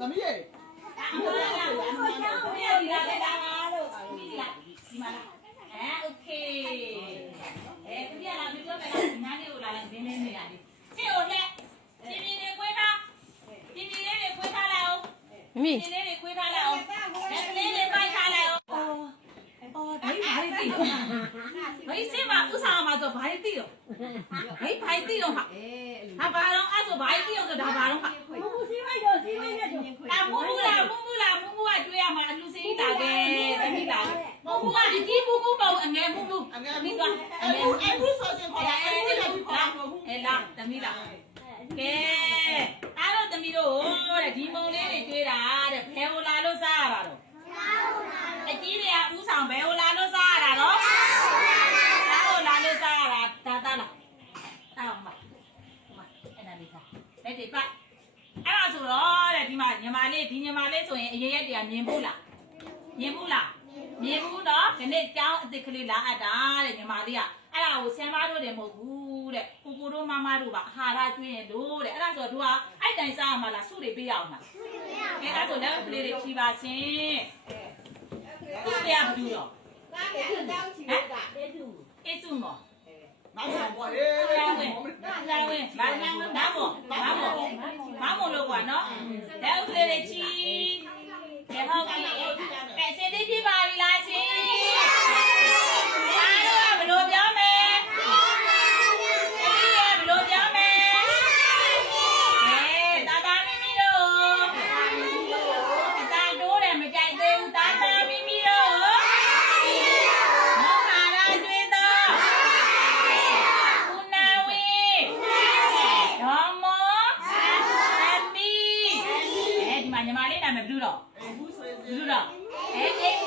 သမီးရေโอเคသူကလာပြီးတော့မယ်လားဒီနားလေးကိုလာလိုက်နင်းနေနေရတယ်ချစ်ကိုလက်ပြင်းပြင်းလေးခွေးထားပြင်းပြင်းလေးခွေးထားလိုက်အောင်ပြင်းပြင်းလေးခွေးထားလိုက်အောင်လက်လေးလေးပိုက်ထားလိုက်အောင်အော်ဒိတ်ဘာတိဘိစင်မဥစားမှာဆိုဘာတိတော့ဘိဘာတိတော့ဟာဘာတော့အဲ့ဆိုဘာတိအောင်ဆိုဒါဘာတော့ဟာမူစီမိုက်တော့စီမိုက်နဲ့တော့မူကတွေ့ရမှာအလူစင်းလာခဲ့တမိလာမူကဒီကြီးမူပေါ့အငယ်မူမိသွားအဲ့ဆိုစင်ခေါ်တာအဲ့လာတမိလာကဲအဲ့တော့တမိတို့တဲ့ဒီမုံလေးတွေတွေ့တာတဲ့ဘယ်ဟိုလာလို့စားရတာတော့အကြီးတွေကဥဆောင်ဘယ်ဟိုလာလို့စားရတာတော့အဲ့ဟိုလာလို့စားရတာတာလာတောင်းပါအဲ့ဒါလေးခါလက်တွေပတ်အဲ့ဒါဆိုတော့တဲ့ဒီမှာညီမလေးဆိုရင်အရေးရက်တွေကမြင်ဘူးလားမြင်ဘူးတော့ဒီနေ့ကျောင်းအစ်စ်ကလေးလာအပ်တာတဲ့ညီမလေးကအဲ့ဒါကိုဆရာမတို့တယ်မဟုတ်ဘူးတဲ့ကိုကိုတို့မမတို့ပါအာဟာရကျွေးရင်လို့တဲ့အဲ့ဒါဆိုတော့သူကအဲ့တိုင်စားရမှာလားစုတွေပေးရအောင်လားကဲအဲ့ဒါဆိုလည်းကလေးတွေဖြီးပါရှင်သူတရားဘူးတော့အေးစုမောနောက်ပါလေလာဝင်မာမလို့ကွာနော်တဲ့ဦးလေးတွေချီတဲ့ဟောက်ကကဲစင်တိပြပါပြီလားရှင်အားတော့ဘယ်လိုပြောမလဲဘယ်လိုပြောမလဲတာတာမီမီတို့အတာတိုးတယ်မကြိုက်သေးဘူးတာတာမီမီတို့မောဟာရာကျွေးတော့ဦးနာဝေဒေါ်မောအမီဒီမှာညီမလေးနာမည်ဘယ်လိုတော့ဘယ်လိုတော့အေး